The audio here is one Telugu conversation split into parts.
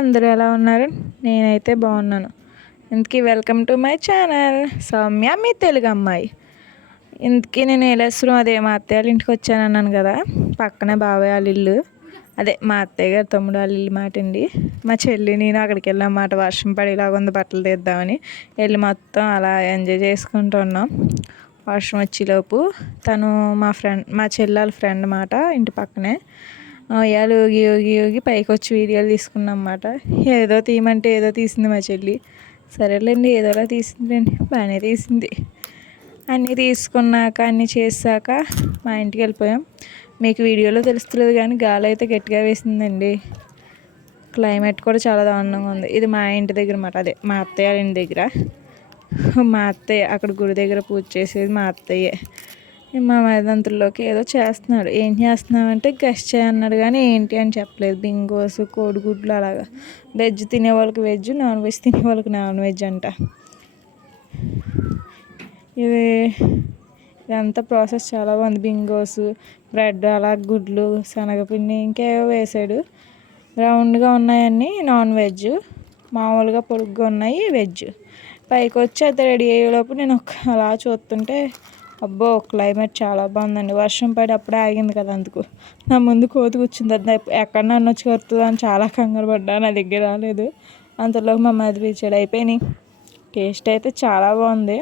అందరూ ఎలా ఉన్నారు? నేనైతే బాగున్నాను. ఇంతకీ welcome to my channel Soumya మీ తెలుగు అమ్మాయి. ఇంతకీ నేను ఏలేశ్వరం అదే మా అత్తయ్య వాళ్ళ ఇంటికి వచ్చాను అన్నాను కదా, పక్కనే బాబాయ్ వాళ్ళ ఇల్లు, అదే మా అత్తయ్య గారు తమ్ముడు వాళ్ళ ఇల్లు మాట అండి. మా చెల్లి నేను అక్కడికి వెళ్ళామాట, వర్షం పడేలాగా ఉంది బట్టలు తీద్దామని వెళ్ళి మొత్తం అలా ఎంజాయ్ చేసుకుంటూ ఉన్నాం. వర్షం వచ్చేలోపు తను మా చెల్లెల ఫ్రెండ్ మాట, ఇంటి పక్కనే ఉయ్యాలు ఊగి ఊగి ఊగి పైకి వచ్చి వీడియోలు తీసుకున్నాం అన్నమాట. ఏదో తీయమంటే ఏదో తీసింది మా చెల్లి. సరేలేండి ఏదోలా తీసిందండి, బాగానే తీసింది. అన్నీ తీసుకున్నాక అన్నీ చేసాక మా ఇంటికి వెళ్ళిపోయాం. మీకు వీడియోలో తెలుస్తలేదు కానీ గాలి అయితే గట్టిగా వేసిందండి. క్లైమేట్ కూడా చాలా దారుణంగా ఉంది. ఇది మా ఇంటి దగ్గర మాట, అదే మా అత్తయ్య ఇంటి దగ్గర. మా అత్తయ్య అక్కడ గుడి దగ్గర పూజ చేసేది మా అత్తయ్యే. మా మైదంతుల్లోకి ఏదో చేస్తున్నాడు. ఏం చేస్తున్నామంటే గెస్ట్ చేయన్నాడు కానీ ఏంటి అని చెప్పలేదు. బింగోస్, కోడిగుడ్లు అలాగా. వెజ్ తినే వాళ్ళకి వెజ్, నాన్ వెజ్ తినే వాళ్ళకి నాన్ వెజ్ అంట. ఇది ఇదంతా ప్రాసెస్ చాలా బాగుంది. బింగోస్, బ్రెడ్, అలా గుడ్లు, శనగపిండి ఇంకేవో వేసాడు. రౌండ్గా ఉన్నాయన్నీ నాన్ వెజ్, మామూలుగా పొడుగ్గా ఉన్నాయి వెజ్. పైకి వచ్చి అది రెడీ అయ్యేలోపు నేను అలా చూస్తుంటే అబ్బో క్లైమేట్ చాలా బాగుందండి. వర్షం పడి అప్పుడే ఆగింది కదా, అందుకు నా ముందు కోతి కూర్చుంది. అది ఎక్కడ నన్ను వచ్చి కడుతుందో అని చాలా కంగారు పడ్డా, నా దగ్గర రాలేదు. అంతలోకి మా మధ్య పిచ్చాడు. అయిపోయినాయి. టేస్ట్ అయితే చాలా బాగుంది.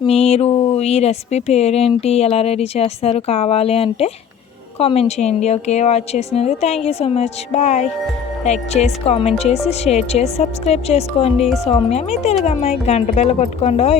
మీరు ఈ రెసిపీ పేరేంటి, ఎలా రెడీ చేస్తారు కావాలి అంటే కామెంట్ చేయండి. ఓకే, వాచ్ చేసినందుకు thank you so much. Bye. Like చేసి, కామెంట్ చేసి, షేర్ చేసి, సబ్స్క్రైబ్ చేసుకోండి. సౌమ్య మీ తెలుగు అమ్మాయి. గంట బెల్ల కొట్టుకోండి.